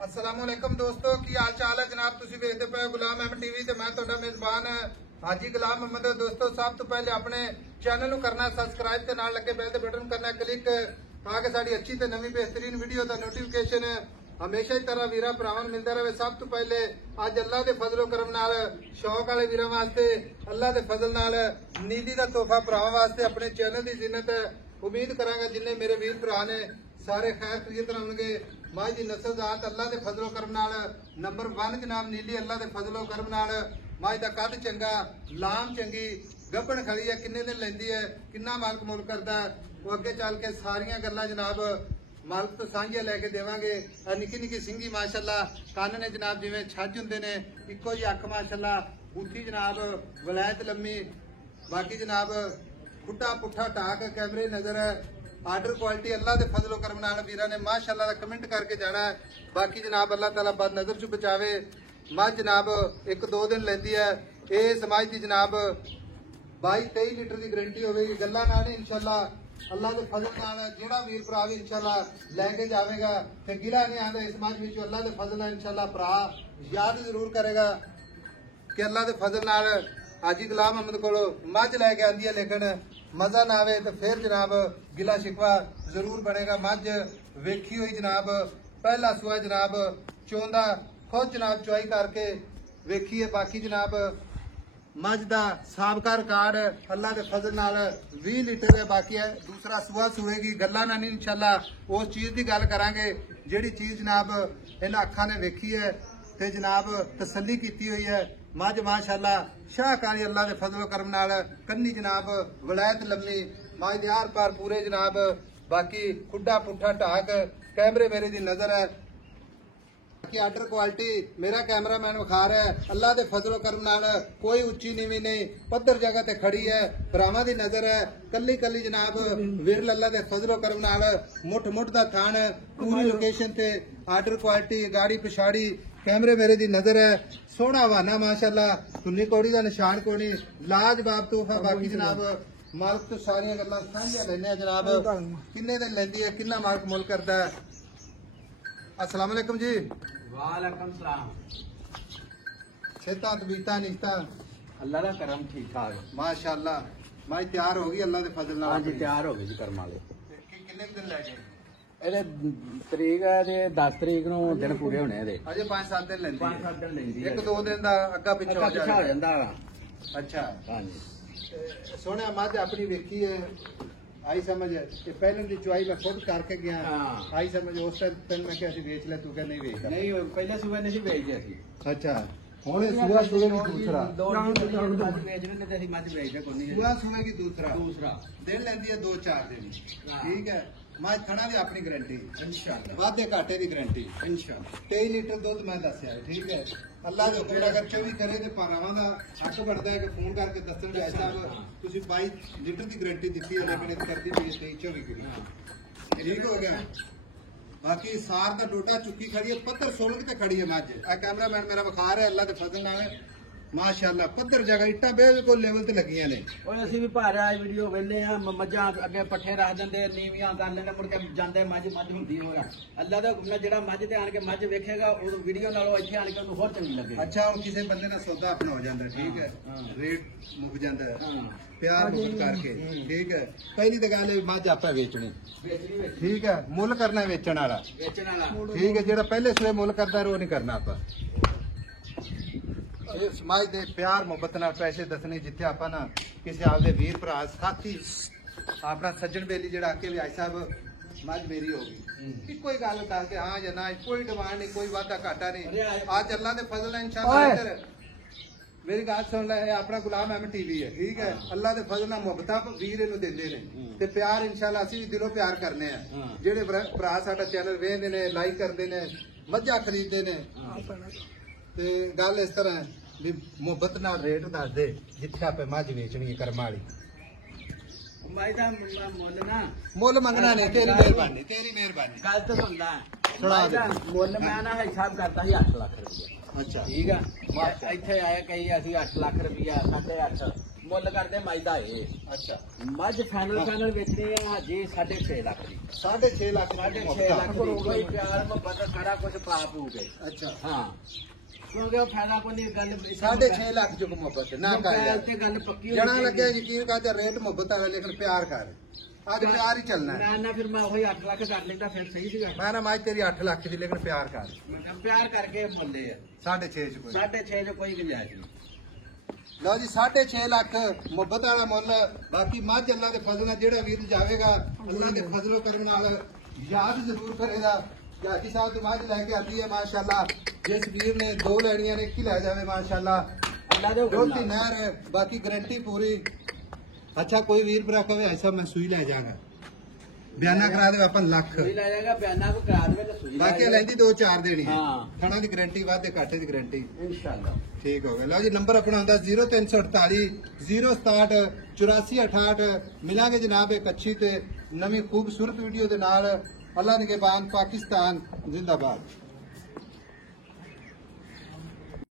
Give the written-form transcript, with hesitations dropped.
अस्सलामुअलैकुम दोस्तों की हाल चाल है जनाब। तुसी वेखदे पे गुलाम अहमद टीवी ते मैं तुहाडा मेजबान हाजी गुलाम अहमद। दोस्तों सब तो पहले अपने चैनल को करना सब्सक्राइब ते नाल लगे बेल दे बटन करना क्लिक ताकि साडी अच्छी ते नवी बेहतरीन वीडियो दा नोटिफिकेशन हमेशा ही तरह वीरा भरावां नूं मिलदा रहे। सब तो पहले अज अल्लाह दे फजलो करम नाल शौक वाले वीरां वास्ते अल्लाह दे फजल नाल नीली दा तोहफा भरावां वास्ते अपने चैनल दी जिन्नत उम्मीद करांगा जिन्ने मेरे वीर भरा ने सारे खैर खरीद होंगे। माई दी नस्ल जात अल्लाह दे फजलो करम नाल नंबर 1 जनाब नीली अल्लाह दे फजलो करम नाल माई दा कद चंगा लाम चंगी गब्बन खड़ी है किन्ने दिन लैंदी है किन्ना मालक मुल करदा है वो अगे चल के सारियां गल्लां जनाब मालक तो सांझे लैके देवांगे। निक्की निक्की सिंगी माशाअल्लाह कान ने जनाब जिवें छज हुंदे ने इक्को ही अख माशाअल्लाह बूथी जनाब वलैत लम्मी बाकी जनाब खुट्टा पुट्ठा टाक कैमरे नजर है आर्डर क्वालिटी अल्लाह दे फजलो करम नाल वीरां ने माशाअल्लाह दा कमेंट करके जाना है। बाकी जनाब अल्लाह ताला बद नजर चु बचावे। मझ जनाब 1-2 दिन लैंदी है ये समाज दी जनाब 22-23 लीटर की गारंटी होगी गल्लां नाल इंशाअल्लाह अल्लाह दे फजल नाल जेड़ा वीर भरा भी इंशाअल्लाह लैके जावेगा ते गिला नहीं आंदा इस समाज विच अल्लाह दे फजल नाल इंशाअल्लाह भरा याद जरूर करेगा कि अल्लाह दे फजल नाल हाजी गुलाम अहमद कोलों मझ लैके आंदी है लेकिन मजा ना आवे तो फिर जनाब गिला शिकवा जरूर बनेगा। मझ वेखी हुई जनाब पहला सुआ जनाब चौंदा खुद जनाब चुआई करके वेखी है। बाकी जनाब मझ दा साबका रिकॉर्ड अल्लाह के फजल नाल 20 लीटर है बाकी है दूसरा सुआ सुएगी गल्लां ना नहीं इंशाअल्लाह उस चीज की गल करांगे जिहड़ी चीज जनाब इन्हां अखां ने वेखी है ते जनाब तसल्ली कीती हुई है। मझ माशाअल्लाह शाहकारी अल्लाह के फजलो करम नाल कन्नी जनाब वलैत लम्मी मझ दे आर पार पूरे जनाब बाकी खुड्डा पुट्ठा ढाक कैमरे मेरे दी नजर है कि आर्डर क्वालिटी मेरा कैमरामैन विखा रहा है अल्लाह के फजलो करम नाल कोई उच्ची नीवी नहीं पत्थर जगह ते खड़ी है भरावां दी नजर है कली कली जनाब विरल अल्लाह के फजलो करम नाल मुठ मुठ दा थान पूरी लोकेशन ते आर्डर क्वालिटी गाड़ी पिछाड़ी कैमरे मेरे दी नजर है सोहना हवाना माशाअल्लाह धुन्नी कौड़ी का निशान कोनी लाजवाब तोहफा। बाकी जनाब मालक तो सारियां गल्लां सांझियां लैने जनाब किन्ने दिन लैंदी है किन्ना मालक मुल करदा है। अस्सलाम वालेकुम जी। वालेकुम सलाम। सेहतां तबीयतां निकता अल्लाह दा करम ठीक ठाक माशाअल्लाह माई तैयार हो गई अल्लाह दे फजल नाल। हां जी तैयार हो गई जी करम वाले किन्ने दिन लग गए ਇਹਦੇ ਤਰੀਕ ਹੈ ਤੇ 10 ਤਰੀਕ ਨੂੰ ਦਿਨ ਪੂਰੇ ਹੋਣੇ ਇਹਦੇ ਅਜੇ 5-7 ਦਿਨ ਲੈਂਦੀ 5-7 ਦਿਨ ਲੈਂਦੀ ਹੈ 1-2 ਦਿਨ ਦਾ ਅੱਗਾ ਪਿੱਛਾ ਹੋ ਜਾਂਦਾ ਅੱਛਾ ਹਾਂਜੀ ਸੋਹਣਾ ਮੱਝ ਆਪਣੀ ਵੇਖੀ ਹੈ आई समझ कि पहले की चुआई मैं खुद करके गया आई समझ उस टाइम मैं क्या ਵੇਚ ਲੈ ਤੂੰ ਕਹਿੰਦਾ ਨਹੀਂ ਵੇਚਦਾ ਨਹੀਂ ਪਹਿਲੇ ਸੂਬੇ ਨਹੀਂ ਵੇਚਦੇ ਅਸੀਂ ਅੱਛਾ ਹੁਣ ਸੁਆ ਸੁਏਗੀ दूसरा ਦੋ ਮੱਝ ਵੇਚਣੇ ਨੇ ਤੇ ਅਸੀਂ ਮੱਝ ਵੇਚਦੇ ਕੋਈ ਨਹੀਂ ਸੁਆ ਸੁਏਗੀ दूसरा ਦਿਨ ਲੈਂਦੀ ਹੈ 2-4 ਦਿਨ ਠੀਕ ਹੈ। मैं थना दी अपनी गारंटी इंशाअल्लाह वादे घाटे की गारंटी इंशाअल्लाह 23 लीटर दूध मैं दसिया ठीक है अल्लाह के हुक्म अगर 24 करे तो भरावां दा हक बनता है कि फोन करके दसन भाई साहब तुसीं 22 लीटर की गारंटी दी है लेकिन इस करती भी 23-24 की ठीक हो गया। बाकी सार का डोडा चुकी खड़ी है पत्थर सोलग ते खड़ी है मझ आ कैमरामैन मेरा विखा रहा है अल्लाह के फजल नाल माशाअल्लाह पत्थर जगह इट्टा बिल्कुल लेवल ते लगियां ने और ਅਸੀਂ ਵੀ ਭਾਰਿਆ ਵੀਡੀਓ ਵੇਲੇ ਆ ਮੱਝਾਂ ਅੱਗੇ ਪੱਠੇ ਰੱਖ ਦਿੰਦੇ ਨੀਵੀਆਂ ਕਰ ਲੈਂਦੇ ਮੁੜ ਕੇ ਜਾਂਦੇ ਮੱਝ ਹੁੰਦੀ ਹੋਗਾ ਅੱਲਾ ਦਾ ਹੁਕਮ ਜਿਹੜਾ ਮੱਝ ਤੇ ਆਣ ਕੇ ਮੱਝ ਵੇਖੇਗਾ ਉਹ ਵੀਡੀਓ ਨਾਲੋਂ ਇੱਥੇ ਆਣ ਕੇ ਉਹਨੂੰ ਹੋਰ ਚੰਗੀ ਲੱਗੇ। ਅੱਛਾ ਹੁਣ ਕਿਸੇ ਬੰਦੇ ਦਾ ਸੌਦਾ ਆਪਣਾ ਹੋ ਜਾਂਦਾ ਠੀਕ ਹੈ ਰੇਟ ਮੁੱਕ ਜਾਂਦਾ ਹੈ प्यार मुल करके ठीक है। पहली तो गल मझ आप वेचनी ठीक है मुल करना वेचन वाला ठीक है जेड़ा पहले सुबह मुल करता वो नहीं करना आप समाज के प्यार मुहब्बत नाल पैसे दसने जिथे आप ना किसी आपके वीर भरा साथी अपना सज्जन बेली जेड़ा आके भी आई साहब मझ मेरी होगी कोई गल दस दे हाँ या ना कोई डिमांड नहीं कोई वादा घाटा नहीं आज अल्लाह के फजल इंशाअल्लाह मेरी गल सुन लै अपना गुलाम अहमद टीवी है ठीक है अल्लाह के फजल नाल मुहब्बत वीर इनू देंदे ने ते प्यार इंशाअल्लाह असीं भी दिलों प्यार करने हैं जेड़े भरा साडा चैनल वेखदे ने लाइक करदे ने मझां खरीददे ने ते गल इस तरह भी मुहब्बत नाल रेट दस दे जिथे आपे मझ वेचनी है कर्मा वाली भाई दा मुल ना मुल मंगना नहीं तेरी मेहरबानी गल तो सुन ला मुल मैं ना हिसाब करता ही 8 लाख रुपया अच्छा ठीक है इतने आया कई असं 8 लाख रुपया 8.5 ਮੁੱਲ ਕਰਦੇ ਮੱਝ ਦਾ ਇਹ। ਅੱਛਾ ਮੱਝ ਫਾਈਨਲ ਵੇਚਣੀ ਆ ਜੀ 6.5 ਲੱਖ ਦੀ। 6.5 ਲੱਖ 6.5 ਲੱਖ ਦੀ ਕੋਈ ਪਿਆਰ ਮੁਹੱਬਤ ਸਾਰਾ ਕੁਝ ਪਾ ਪੂਗੇ। ਅੱਛਾ ਹਾਂ ਕਿਉਂਕਿ ਉਹ ਫਾਇਦਾ ਕੋਈ ਨਹੀਂ ਗੱਲ 6.5 ਲੱਖ ਜੋ ਮੁਹੱਬਤ ਨਾ ਕਰ ਤੇ ਗੱਲ ਪੱਕੀ ਜਣਾ ਲੱਗਿਆ ਯਕੀਨ ਕਰ ਤੇ ਰੇਟ ਮੁਹੱਬਤ ਵਾਲਾ ਲੇਕਿਨ ਪਿਆਰ ਕਰ ਅੱਜ ਪਿਆਰ ਹੀ ਚੱਲਣਾ ਹੈ। ਨਾ ਫਿਰ ਮੈਂ ਉਹੀ 8 ਲੱਖ ਕਰ ਲੈਂਦਾ ਫਿਰ ਸਹੀ ਸੀਗਾ। ਮੈਂ ਨਾ ਮਾਜ ਤੇਰੀ 8 ਲੱਖ ਦੀ ਲੇਕਿਨ ਪਿਆਰ ਕਰ ਮੈਂ ਕਿਹਾ ਪਿਆਰ ਕਰਕੇ ਮੁੱਲੇ ਆ 6.5 ਚ ਕੋਈ 6.5 ਚ ਕੋਈ ਗੁੰਜਾਇਸ਼ ਨਹੀਂ। ਲਓ ਜੀ 6.5 ਲੱਖ ਮੁਹੱਬਤ ਵਾਲਾ ਮੁੱਲ। ਬਾਕੀ ਮੱਝ ਅੱਲਾ ਦੇ ਫਜ਼ਲ ਨਾਲ ਜਿਹੜਾ ਵੀਰ ਜਾਵੇਗਾ ਅੱਲਾ ਦੇ ਫਜ਼ਲੋ ਕਰਨ ਨਾਲ ਯਾਦ ਜ਼ਰੂਰ ਕਰੇਗਾ ਕਿ ਹਾਜੀ ਸਾਹਿਬ ਤੋਂ ਮੱਝ ਲੈ ਕੇ ਆਦੀ ਹੈ ਮਾਸ਼ਾਅੱਲਾ। ਜਿਸ ਵੀਰ ਨੇ 2 ਲੈਣੀਆਂ ਨੇ 1 ਹੀ ਲੈ ਜਾਵੇ ਮਾਸ਼ਾਅੱਲਾ। ਅੱਲਾ ਦੇ ਦੁੱਧ ਦੀ ਨਹਿਰ ਹੈ ਬਾਕੀ ਗਾਰੰਟੀ ਪੂਰੀ। ਅੱਛਾ ਕੋਈ ਵੀਰ ਭਰਾ ਕਹੇ ਐਸਾ ਮੈਂ ਸੂਈ ਲੈ ਜਾਗਾ ਬਿਆਨਾ ਕਰਾ ਦੇ ਆਪਾਂ ਲੱਖ ਸੂਈ ਲੈ ਜਾਏਗਾ ਬਿਆਨਾ ਕੋ ਕਰਾ ਦੇਵੇ ਤੇ ਸੂਈ ਬਾਕੀ ਲੈਂਦੀ 2-4 ਦੇਣੀ ਹੈ। ਹਾਂ। ਖਾਣਾ ਦੀ ਗਾਰੰਟੀ ਵਾਧੇ ਘਾਟੇ ਦੀ ਗਾਰੰਟੀ ਇਨਸ਼ਾਅੱਲਾ। ਠੀਕ ਹੋ ਗਿਆ। ਲਓ ਜੀ ਨੰਬਰ ਆਪਣਾ ਹੁੰਦਾ 0348 067 8468। ਮਿਲਾਂਗੇ ਜਨਾਬ ਇੱਕ ਅੱਛੀ ਤੇ ਨਵੀਂ ਖੂਬਸੂਰਤ ਵੀਡੀਓ ਦੇ ਨਾਲ। ਅੱਲਾ ਨਿਗਹਿਬਾਨ ਪਾਕਿਸਤਾਨ ਜ਼ਿੰਦਾਬਾਦ।